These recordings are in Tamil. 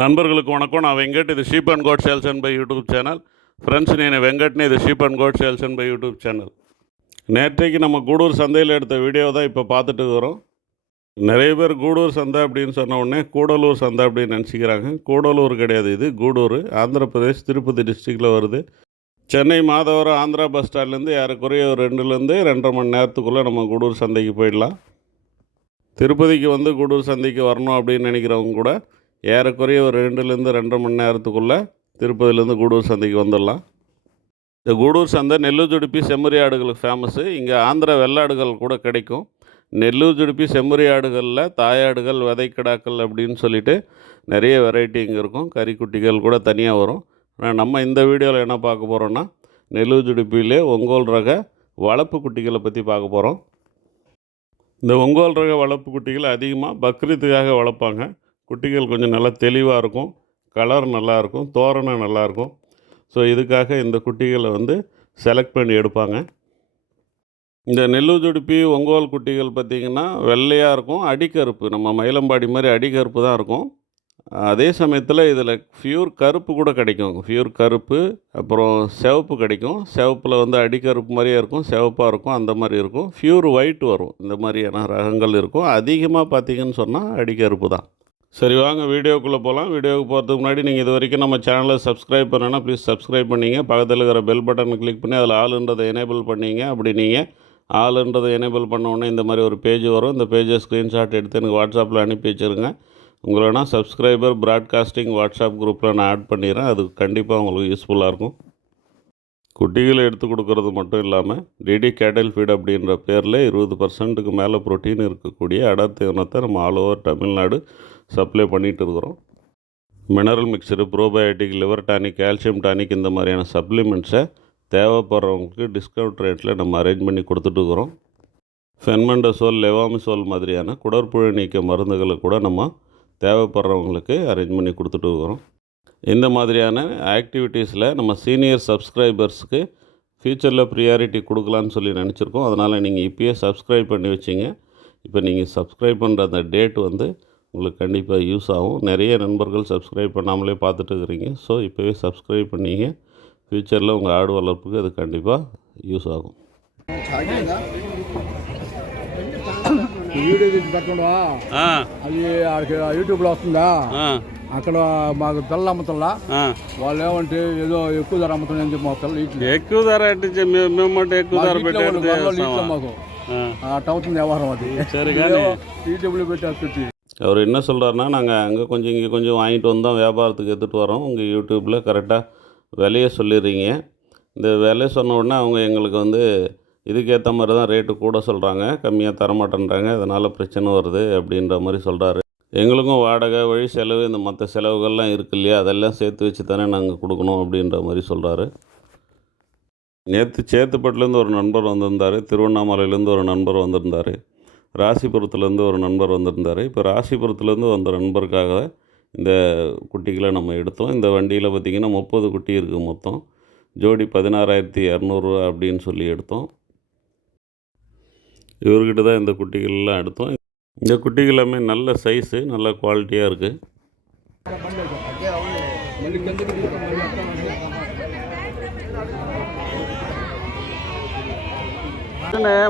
நண்பர்களுக்கு வணக்கம். நான் வெங்கட். இது sheep and goat sales and buy YouTube channel friends நேனு வெங்கட்னு இது sheep and goat sales and buy YouTube channel நேற்றைக்கு நம்ம கூடூர் சந்தையில் எடுத்த வீடியோ தான் இப்போ பார்த்துட்டு வரோம். நிறைய பேர் கூடூர் சந்தை அப்படின்னு சொன்ன உடனே கூடலூர் சந்தை அப்படின்னு நினச்சிக்கிறாங்க. கூடலூர் கிடையாது இது கூடூர். ஆந்திரப்பிரதேஷ் திருப்பதி டிஸ்ட்ரிக்டில் வருது. சென்னை மாதவரம் ஆந்திரா பஸ் ஸ்டாண்ட்லேருந்து ஏறக்குறைய ஒரு ரெண்டுலேருந்து ரெண்டரை மணி நேரத்துக்குள்ளே நம்ம கூடூர் சந்தைக்கு போயிடலாம். திருப்பதிக்கு வந்து கூடூர் சந்தைக்கு வரணும் அப்படின்னு நினைக்கிறவங்க கூட ஏறக்குறைய ஒரு ரெண்டுலேருந்து ரெண்டரை மணி நேரத்துக்குள்ளே திருப்பதிலேருந்து கூடூர் சந்தைக்கு வந்துடலாம். இந்த கூடூர் சந்தை நெல்லூர் துடுப்பி செம்மறி ஆடுகளுக்கு ஃபேமஸ்ஸு இங்கே ஆந்திர வெள்ளாடுகள் கூட கிடைக்கும். நெல்லூர் துடுப்பி செம்மறி ஆடுகளில் தாயாடுகள் விதைக்கிடாக்கள் அப்படின்னு சொல்லிட்டு நிறைய வெரைட்டி இங்கே இருக்கும். கறிக்குட்டிகள் கூட தனியாக வரும். ஆனால் நம்ம இந்த வீடியோவில் என்ன பார்க்க போகிறோன்னா நெல்லூர் துடுப்பிலே ஒங்கோல் ரக வளர்ப்பு குட்டிகளை பற்றி பார்க்க போகிறோம் இந்த ஒங்கோல் ரக வளர்ப்பு குட்டிகள் அதிகமாக பக்ரீத்துக்காக வளர்ப்பாங்க. குட்டிகள் கொஞ்சம் நல்லா தெளிவாக இருக்கும். கலர் நல்லாயிருக்கும் தோரணம் நல்லாயிருக்கும் ஸோ இதுக்காக இந்த குட்டிகளை வந்து செலக்ட் பண்ணி எடுப்பாங்க. இந்த நெல்லுதுடுப்பி ஒங்கோல் குட்டிகள் பார்த்திங்கன்னா வெள்ளையாக இருக்கும். அடிக்கருப்பு. நம்ம மயிலம்பாடி மாதிரி அடிக்கருப்பு தான் இருக்கும். அதே சமயத்தில் இதில் ஃப்யூர் கருப்பு கூட கிடைக்கும். ஃப்யூர் கருப்பு அப்புறம் சிவப்பு கிடைக்கும். சிவப்பில் வந்து அடிக்கருப்பு மாதிரியே இருக்கும். சிவப்பாக இருக்கும். அந்த மாதிரி இருக்கும். ஃப்யூர் ஒயிட் வரும். இந்த மாதிரியான ரகங்கள் இருக்கும். அதிகமாக பார்த்தீங்கன்னு சொன்னால் அடிக்கருப்பு தான். சரி வாங்க வீடியோக்குள்ளே போகலாம் வீடியோவுக்கு போகிறதுக்கு முன்னாடி நீங்கள் இது வரைக்கும் நம்ம சேனலை சப்ஸ்கிரைப் பண்ணனா ப்ளீஸ் சப்ஸ்கிரைப் பண்ணிங்க. பக்கத்தில் இருக்கிற பெல் பட்டனை கிளிக் பண்ணி அதில் ஆளுன்றதை எனேபிள் பண்ணிங்க அப்படி நீங்கள் ஆளுன்றதை எனேபிள் பண்ண உடனே இந்த மாதிரி ஒரு பேஜ் வரும். இந்த பேஜை ஸ்க்ரீன்ஷாட் எடுத்து எனக்கு வாட்ஸ்அப்பில் அனுப்பி வச்சுருங்க. உங்களை நான் சப்ஸ்கிரைபர் ப்ராட்காஸ்டிங் வாட்ஸ்அப் குரூப்பில் நான் ஆட் பண்ணிடுறேன். அது கண்டிப்பாக உங்களுக்கு யூஸ்ஃபுல்லாக இருக்கும். குட்டிகளை எடுத்து கொடுக்கறது மட்டும் இல்லாமல் டிடி கேட்டல் ஃபீட் அப்படின்ற பேரில் இருபது பர்சன்ட்டுக்கு மேலே புரோட்டீன் இருக்கக்கூடிய அடத்தீவனத்தை நம்ம ஆல் ஓவர் தமிழ்நாடு சப்ளை பண்ணிகிட்டு இருக்கிறோம். Mineral mixture probiotic liver tonic calcium tonic இந்த மாதிரியான சப்ளிமெண்ட்ஸை தேவைப்படுறவங்களுக்கு டிஸ்கவுண்ட் ரேட்டில் நம்ம அரேஞ்ச் பண்ணி கொடுத்துட்ருக்குறோம் ஃபென்மெண்டசோல் லெவாமிசோல் மாதிரியான குடற்புழு நீக்க மருந்துகளை கூட நம்ம தேவைப்படுறவங்களுக்கு அரேஞ்ச் பண்ணி கொடுத்துட்டு இருக்கிறோம். இந்த மாதிரியான ஆக்டிவிட்டீஸில் நம்ம சீனியர் சப்ஸ்கிரைபர்ஸுக்கு ஃப்யூச்சரில் ப்ரியாரிட்டி கொடுக்கலான்னு சொல்லி நினச்சிருக்கோம். அதனால் நீங்கள் இப்போயே சப்ஸ்கிரைப் பண்ணி வச்சிங்க. இப்போ நீங்கள் சப்ஸ்கிரைப் பண்ணுற அந்த டேட் வந்து உங்களுக்கு கண்டிப்பாக யூஸ் ஆகும். நிறைய நண்பர்கள் சப்ஸ்கிரைப் பண்ணாமலே பார்த்துட்டு இருக்கிறீங்க. ஸோ இப்போவே சப்ஸ்கிரைப் பண்ணிங்க. ஃப்யூச்சரில் உங்கள் ஆடு வளர்ப்புக்கு அது கண்டிப்பாக யூஸ் ஆகும். వీడియో తీసి పెట్టకుండా అది యూట్యూబ్లో అక్కడ మాకు తెల్ల అమ్ముతుందా వాళ్ళు ఏమంటే ఏదో ఎక్కువ ధర అమ్ముతున్నాయని చెప్పి మాకు తెల్ల ఇట్లు ఎక్కువ ధర అంటే చె- మేము మేమంటే ఎక్కువ ధర పెట్టేది ఇట్లా మాకు అట్ట అవుతుంది వ్యవహారం అది சரி కానీ యూట్యూబ్లో పెట్టి அவர் என்ன சொல்கிறாருன்னா நாங்கள் அங்கே கொஞ்சம் இங்கே கொஞ்சம் வாங்கிட்டு வந்தோம் வியாபாரத்துக்கு எடுத்துகிட்டு வரோம் உங்கள் யூடியூப்பில் கரெக்டாக விலையை சொல்லிடுறீங்க இந்த விலை சொன்ன உடனே அவங்க எங்களுக்கு வந்து இதுக்கேற்ற மாதிரி தான் ரேட்டு கூட சொல்கிறாங்க கம்மியாக தரமாட்டேன்றாங்க அதனால் பிரச்சனை வருது அப்படின்ற மாதிரி சொல்கிறாரு எங்களுக்கும் வாடகை வழி செலவு இந்த மற்ற செலவுகள்லாம் இருக்கு இல்லையா? அதெல்லாம் சேர்த்து வச்சு தானே நாங்கள் கொடுக்கணும் அப்படின்ற மாதிரி சொல்கிறாரு நேற்று சேத்துப்பட்டுலேருந்து ஒரு நண்பர் வந்திருந்தார். திருவண்ணாமலையிலேருந்து ஒரு நண்பர் வந்திருந்தார். ராசிபுரத்துலேருந்து ஒரு நண்பர் வந்திருந்தார். இப்போ ராசிபுரத்துலேருந்து வந்த நண்பருக்காக இந்த குட்டிகளை நம்ம எடுத்தோம். இந்த வண்டியில் பார்த்திங்கன்னா முப்பது குட்டி இருக்குது மொத்தம். ஜோடி பதினாறாயிரத்தி இரநூறுவா அப்படின்னு சொல்லி எடுத்தோம். இவர்கிட்ட தான் இந்த குட்டிகள்லாம் எடுத்தோம். இந்த குட்டிகள் எல்லாமே நல்ல சைஸு நல்ல குவாலிட்டியாக இருக்குது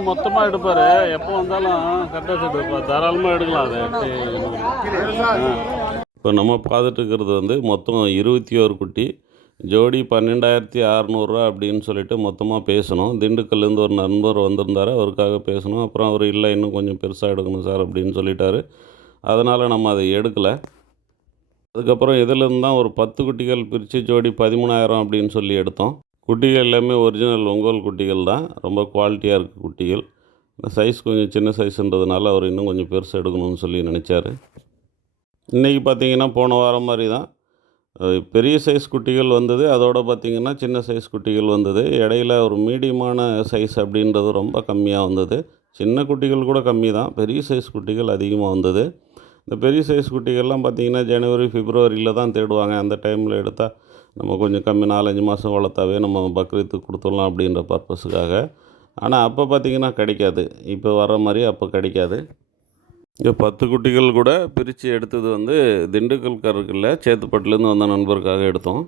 மொத்தமாக எடுப்பார். எப்போ வந்தாலும் கரெக்டாக எடுப்பார் தாராளமாக எடுக்கலாம் அதை. இப்போ நம்ம பார்த்துட்டு இருக்கிறது வந்து மொத்தம் இருபத்தி ஒரு குட்டி. ஜோடி பன்னெண்டாயிரத்தி அறநூறுரூவா அப்படின்னு சொல்லிட்டு மொத்தமாக பேசணும். திண்டுக்கல்லேருந்து ஒரு நண்பர் வந்திருந்தார் அவருக்காக பேசணும். அப்புறம் அவர் இல்லை இன்னும் கொஞ்சம் பெருசாக எடுக்கணும் சார் அப்படின்னு சொல்லிட்டாரு. அதனால் நம்ம அதை எடுக்கலை. அதுக்கப்புறம் இதிலேருந்து தான் ஒரு பத்து குட்டிகள் பிரித்து ஜோடி பதிமூணாயிரம் அப்படின்னு சொல்லி எடுத்தோம். குட்டிகள் எல்லாமே ஒரிஜினல் ஒங்கோல் குட்டிகள் தான். ரொம்ப குவாலிட்டியாக இருக்குது குட்டிகள். சைஸ் கொஞ்சம் சின்ன சைஸ்ன்றதுனால அவர் இன்னும் கொஞ்சம் பெருசாக எடுக்கணும்னு சொல்லி நினச்சாரு. இன்றைக்கி பார்த்தீங்கன்னா போன வாரம் மாதிரி தான். பெரிய சைஸ் குட்டிகள் வந்தது. அதோட பார்த்திங்கன்னா சின்ன சைஸ் குட்டிகள் வந்தது. இடையில ஒரு மீடியமான சைஸ் அப்படின்றது ரொம்ப கம்மியாக வந்தது. சின்ன குட்டிகள் கூட கம்மி தான். பெரிய சைஸ் குட்டிகள் அதிகமாக வந்தது. இந்த பெரிய சைஸ் குட்டிகள்லாம் பார்த்திங்கன்னா ஜனவரி பிப்ரவரியில் தான் தேடுவாங்க. அந்த டைமில் எடுத்தால் நம்ம கொஞ்சம் கம்மி நாலஞ்சு மாதம் வளர்த்தாவே நம்ம பக்ரீத்துக்கு கொடுத்துடலாம் அப்படின்ற பர்பஸுக்காக. ஆனால் அப்போ பார்த்திங்கன்னா கிடைக்காது. இப்போ வர மாதிரி அப்போ கிடைக்காது. இங்கே பத்து குட்டிகள் கூட பிரித்து எடுத்தது வந்து திண்டுக்கல்காரருக்குள்ள சேத்துப்பட்டுலேருந்து வந்த நண்பருக்காக எடுத்தோம்.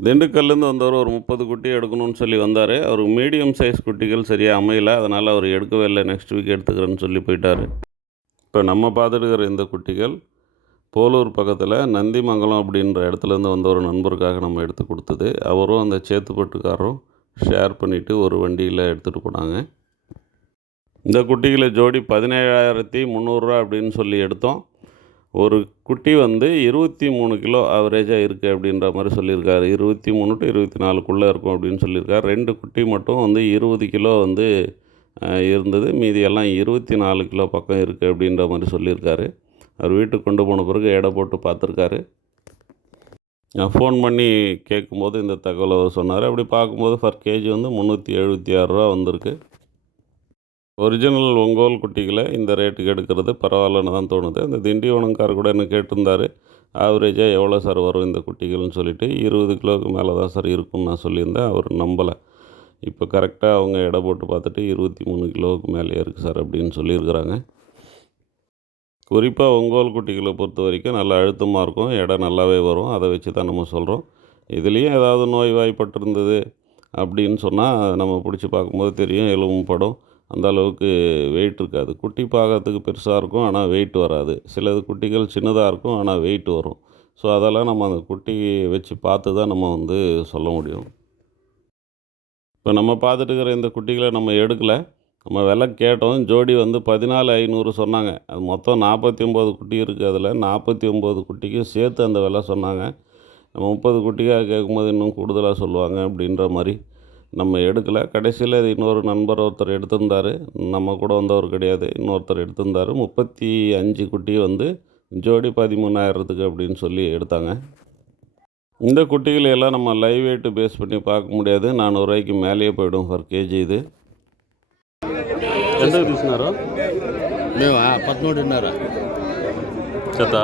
திண்டுக்கல்லேருந்து வந்தவர் ஒரு முப்பது குட்டி எடுக்கணும்னு சொல்லி வந்தார். அவர் மீடியம் சைஸ் குட்டிகள் சரியாக அமையல. அதனால் அவர் எடுக்கவே இல்லை. நெக்ஸ்ட் வீக் எடுத்துக்கிறேன்னு சொல்லி போயிட்டார். இப்போ நம்ம பார்த்துட்டுக்கிற இந்த குட்டிகள் போலூர் பக்கத்தில் நந்திமங்கலம் அப்படின்ற இடத்துலேருந்து வந்த ஒரு நண்பருக்காக நம்ம எடுத்து கொடுத்தது. அவரும் அந்த சேத்துப்பட்டுக்காரரும் ஷேர் பண்ணிவிட்டு ஒரு வண்டியில் எடுத்துகிட்டு போனாங்க. இந்த குட்டிகளை ஜோடி பதினேழாயிரத்தி முந்நூறுரூவா அப்படின்னு சொல்லி எடுத்தோம். ஒரு குட்டி வந்து இருபத்தி மூணு கிலோ ஆவரேஜாக இருக்குது அப்படின்ற மாதிரி சொல்லியிருக்காரு. இருபத்தி மூணு டு இருபத்தி நாலுக்குள்ளே இருக்கும் அப்படின்னு சொல்லியிருக்காரு. ரெண்டு குட்டி மட்டும் வந்து இருபது கிலோ வந்து இருந்தது. மீதி எல்லாம் இருபத்தி நாலு கிலோ பக்கம் இருக்குது அப்படின்ற மாதிரி சொல்லியிருக்காரு. அவர் வீட்டுக்கு கொண்டு போன பிறகு எடை போட்டு பார்த்துருக்காரு. நான் ஃபோன் பண்ணி கேட்கும்போது இந்த தகவலை அவர் சொன்னார். அப்படி பார்க்கும்போது ஃபர் கேஜி வந்து முந்நூற்றி எழுபத்தி ஆறுரூவா வந்திருக்கு. ஒரிஜினல் ஒங்கோல் குட்டிகளை இந்த ரேட்டுக்கு எடுக்கிறது. பரவாயில்லன்னு தான் தோணுது. அந்த திண்டிவனங்கார் கூட என்ன கேட்டிருந்தாரு ஆவரேஜாக எவ்வளோ சார் வரும் இந்த குட்டிகள்னு சொல்லிவிட்டு இருபது கிலோவுக்கு மேலே தான் சார் இருக்கும்னு நான் சொல்லியிருந்தேன். அவர் நம்பலை. இப்போ கரெக்டாக அவங்க எடை போட்டு பார்த்துட்டு இருபத்தி மூணு கிலோவுக்கு மேலே இருக்குது சார் அப்படின்னு சொல்லியிருக்கிறாங்க. குறிப்பாக ஒங்கோல் குட்டிகளை பொறுத்த வரைக்கும் நல்லா அழுத்தமாக இருக்கும். எடை நல்லாவே வரும். அதை வச்சு தான் நம்ம சொல்கிறோம் இதுலேயும் ஏதாவது நோய் வாய்ப்பட்டிருந்தது அப்படின்னு சொன்னால் நம்ம பிடிச்சி பார்க்கும்போது தெரியும் எலும்பும் படும். அந்த அளவுக்கு வெயிட் இருக்காது. குட்டி பார்க்கறதுக்கு பெருசாக இருக்கும் ஆனால் வெயிட் வராது. சிலது குட்டிகள் சின்னதாக இருக்கும் ஆனால் வெயிட் வரும். ஸோ அதெல்லாம் நம்ம அந்த குட்டி வச்சு பார்த்து தான் நம்ம வந்து சொல்ல முடியும். இப்போ நம்ம பார்த்துட்டு இருக்கிற இந்த குட்டிகளை நம்ம எடுக்கலை. நம்ம விலை கேட்டோம். ஜோடி வந்து பதினாலு ஐநூறு சொன்னாங்க. அது மொத்தம் நாற்பத்தி ஒம்பது குட்டி இருக்குது அதில். நாற்பத்தி ஒம்பது குட்டிக்கும் சேர்த்து அந்த விலை சொன்னாங்க. நம்ம முப்பது குட்டிக்காக கேட்கும்போது இன்னும் கூடுதலாக சொல்லுவாங்க அப்படின்ற மாதிரி. நம்ம எடுக்கலை கடைசியில் இது இன்னொரு நண்பர் ஒருத்தர் எடுத்திருந்தார் நம்ம கூட வந்தவர் கிடையாது இன்னொருத்தர் எடுத்திருந்தார் முப்பத்தி அஞ்சு குட்டி வந்து ஜோடி பதிமூணாயிரத்துக்கு அப்படின்னு சொல்லி எடுத்தாங்க இந்த குட்டிகளை எல்லாம் நம்ம லைவ் வெயிட்டு பேஸ் பண்ணி பார்க்க முடியாது நானூறுரூவாய்க்கு மேலேயே போயிடும் ஃபர் கேஜி இது ఎందుకు తీసినారు మేము పదమూడున్నర చెత్త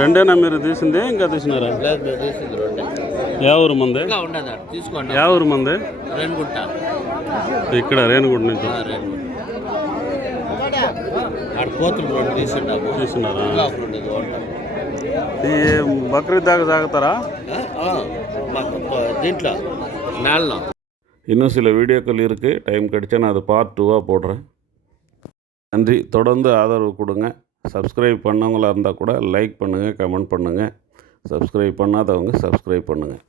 రెండేనా మీరు తీసింది ఇంకా తీసినారా లేదు మీరు తీసింది రెండే యా ఊరు మంది ఇంకా ఉండదు ఆడ తీసుకోండి యా ఊరు మంది రేణుగుంట ఇక్కడ రేణుగుంట నుంచి ఆ, రేణుగుంట ఆడ కోతులు రెండు తీసిండాము తీసినారా ఇంకా ఒక రెండు ఇది ఉంటాం ఈ బక్రీద్ దాకా సాగుతారా మాకు దీంట్లో మేళం இன்னும் சில வீடியோக்கள் இருக்குது டைம் கிடைச்சா நான் அது பார்ட் டூவாக போடுறேன் நன்றி தொடர்ந்து ஆதரவு கொடுங்க சப்ஸ்கிரைப் பண்ணவங்களா இருந்தால் கூட லைக் பண்ணுங்கள் கமெண்ட் பண்ணுங்கள் சப்ஸ்கிரைப் பண்ணாதவங்க சப்ஸ்கிரைப் பண்ணுங்கள்